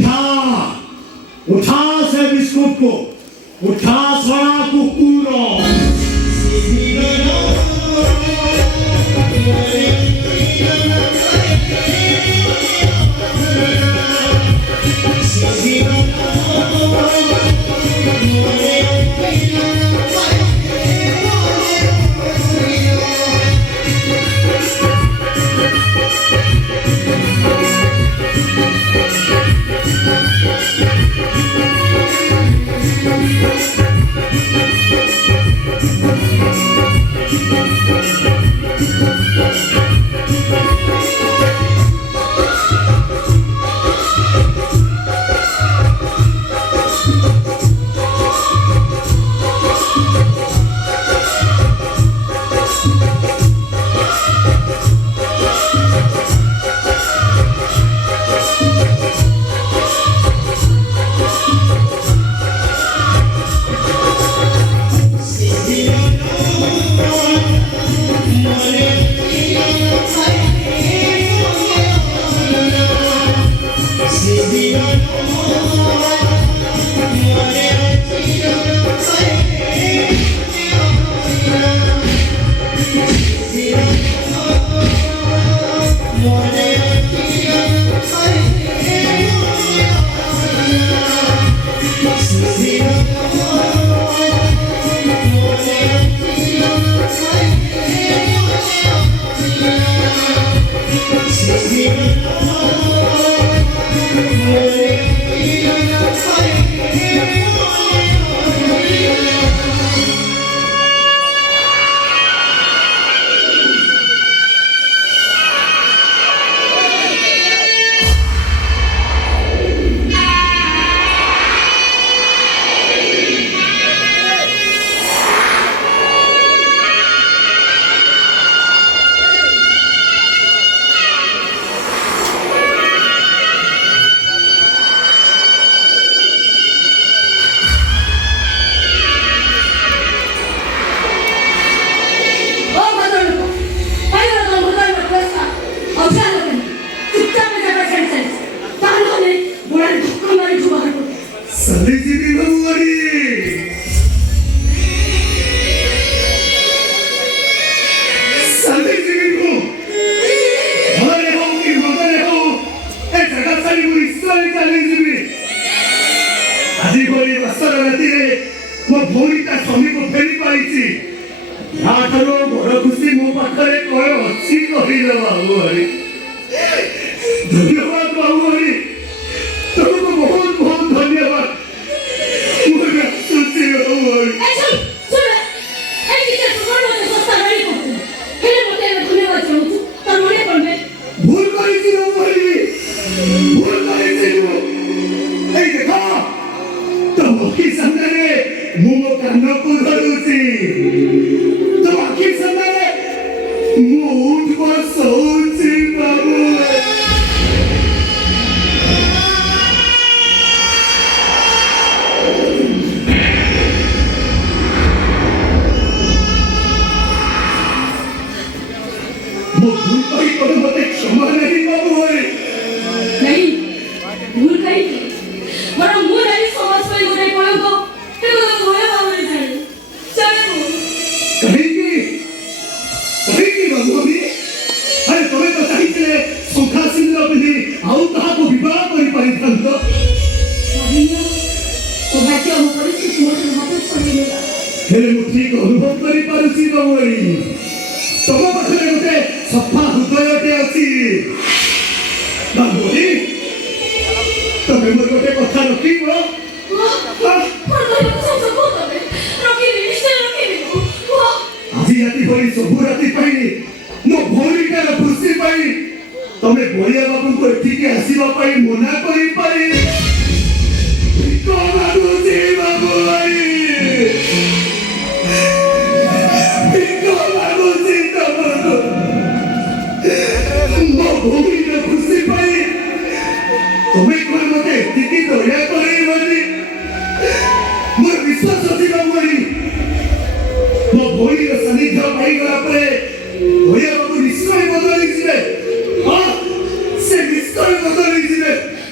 उठा उठा से बिस्कुट को, उठा सारा कुकुरा।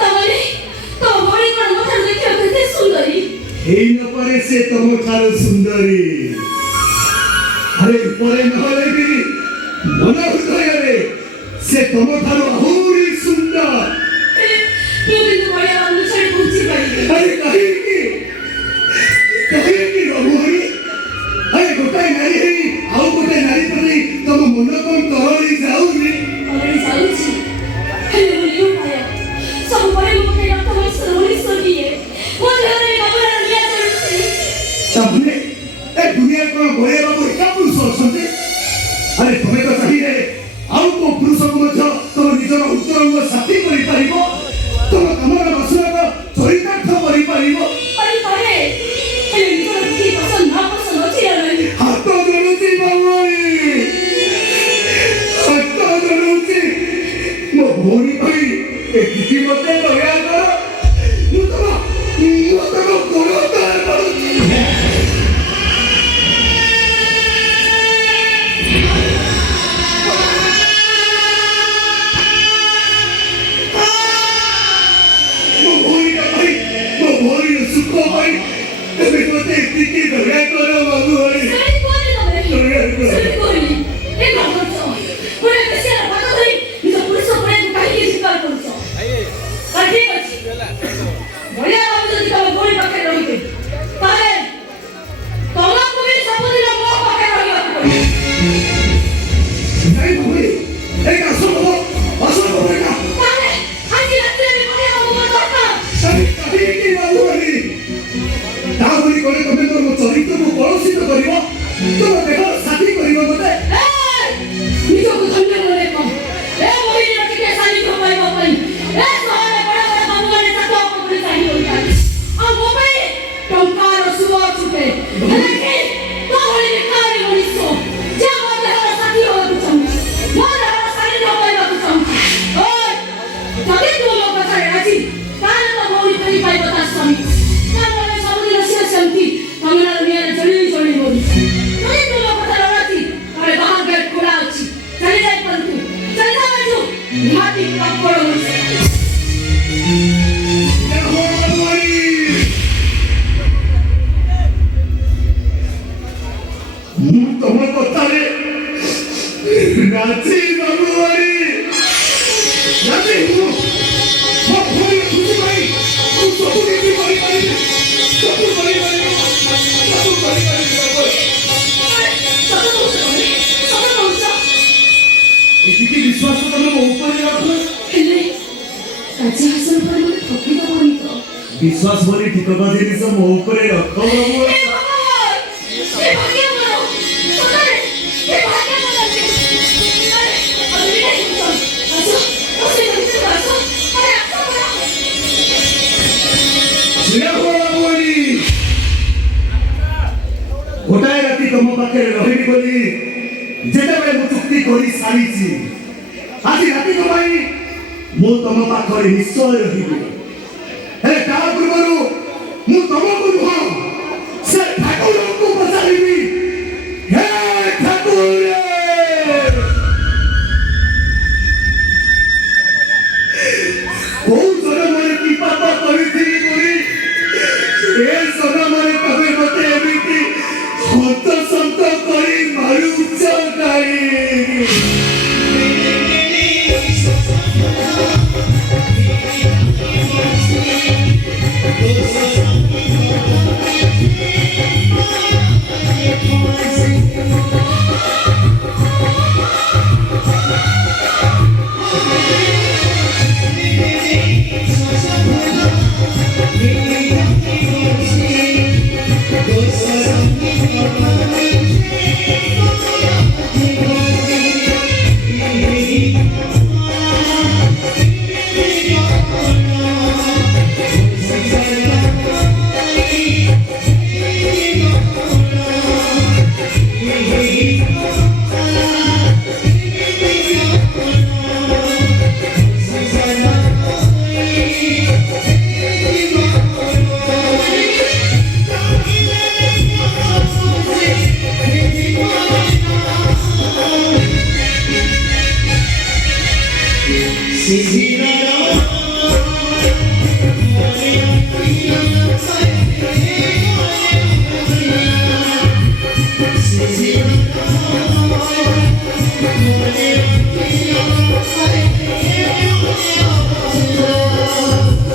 Tama हेई न पारे से तुम ठारो सुंदरी अरे परे नहले भी मन हृदय रे से तुम ठारो आहुरी सुंदर क्यों बिंदु बड़े बाबू छड़ पूछी पड़ी अरे कहीं की रहुरी अरे गोटाई नारी है आउ गोटाई नारी प्रति तुम मन कम तोरी जाऊनी अरे जाऊची हेले बोलियो पाया सब बड़े लोग के रक्त में सरोनी सोनी है वो धरे कमरा लिया चलती तबने ए दुनिया को बड़े बाबू क्या पुरुष होते अरे तुम्हें तो चाहिए आउ को पुरुष को मध्य तुम निजर उत्तरंग साथी करि परिबो तुम कमरा बसुरा को चरितार्थ करि परिबो अरे पारे हेले निजर की पसंद ना पसंद अछि रे हाथ धरुची बाबूरी हाथ धरुची मो भोरी भाई ए किति मते दया कर मु तो गोरो तार करूची सुखो भाई तुम्हें कोते इतनी दया करो बाबू भाई सही कोने तमरे सही कोनी ए बाबू तो पुरे कैसे पता नहीं निज पुरुष पुरे काहे स्वीकार करछो ठीक अछि बढिया बाबू जदि तम गोरी पाखे रहिते ताले तमको भी सबदिन मो पाखे रहिबा नहीं भूली एक असो बेटा ताले आज रात रे बढिया बाबू दरकार सभी कभी की बाबू भाई ताबरी करे तमे तो चरित्र को कलुषित करिवो तो देह साथी करिवो मते निजो को धन्य बोले को ए मोहिनी रखी के साली को पाइबो पई ए सहरे बड़ा बड़ा बाबू वाले तक को पुरे साली होता आ मोबाइल टंकार सुवा छुटे हेले तो होली निकाले मनिसो जे मोर हर साथी हो तू चम मोर हर साली को पाइबो तू चम ओए जदि तू लोग करे राजी ताने तो मोहिनी पई पाइबो ता स्वामी शांति कमला दुनिया रे चली चली बोली नहीं तो लोग पता लगाती अरे बाहर गेट खुला अछि चली जाए पर तू चल जा बैठो निहाती पकड़ हो ये हो मोरी मु तुम पता रे नाची बाबू भाई नाची मु भोरी खुशी भाई तू सब के भाई सब इसी विश्वास को तुम ऊपर रखो हेले काची हासिल पर मते ठकी दबनी तो विश्वास बोली ठीक कर देनी सब मो ऊपर रखो बाबू ए भाग्य बोलो सदरे ए भाग्य बोलो अरे अरे नहीं तो अच्छा उसे नहीं तो अरे अच्छा बोला ये हो बाबूनी गोटाए राती तुम पाखे रहिबी बोली जेते बेले मु चुक्ति करी सारीची आज राती को भाई मु तुम पाखरे निश्चय रहिबी हे ता पूर्वरु मु तुमको नुह से ठाकुर को पचारिबी